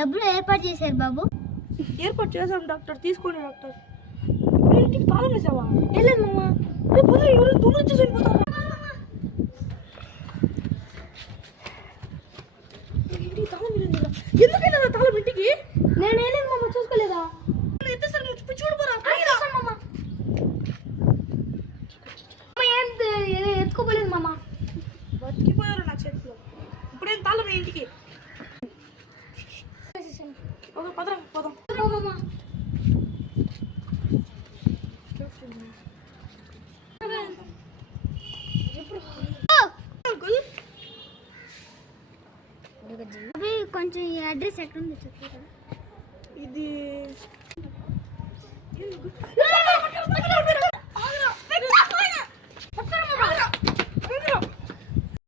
డబ్బులు ఏర్పాటు చేశారు బాబు? ఏర్పాటు చేసాం డాక్టర్, తీసుకోండి డాక్టర్. ఇంటికి తాళం వేసావా? లేదు మామ, రేపు ఎవరు దూరం వచ్చేసి వెళ్ళిపోతారా? ఇంటికి తాళం లేదు. ఎందుకైనా తాళం ఇంటికి? నేను వేయలేదు మామ, చూసుకోలేదా? ఎంతసారి నువ్వు చూడబోరా? ఎత్తుకోపోలేదు మామ. బతికిపోయారు నా చేతిలో. ఇప్పుడేం తాళం ఇంటికి? పదరా పోదాం. కొంచెం ఈ అడ్రస్ ఎక్కడ ఉంది చెప్తారా? ఇది